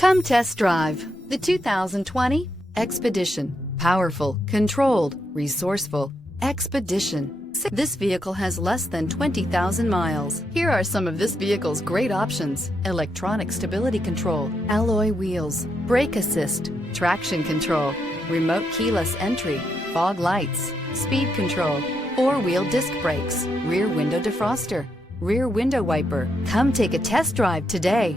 Come test drive the 2020 Expedition. Powerful, controlled, resourceful. Expedition. This vehicle has less than 20,000 miles. Here are some of this vehicle's great options: electronic stability control, alloy wheels, brake assist, traction control, remote keyless entry, fog lights, speed control, four-wheel disc brakes, rear window defroster, rear window wiper. Come take a test drive today.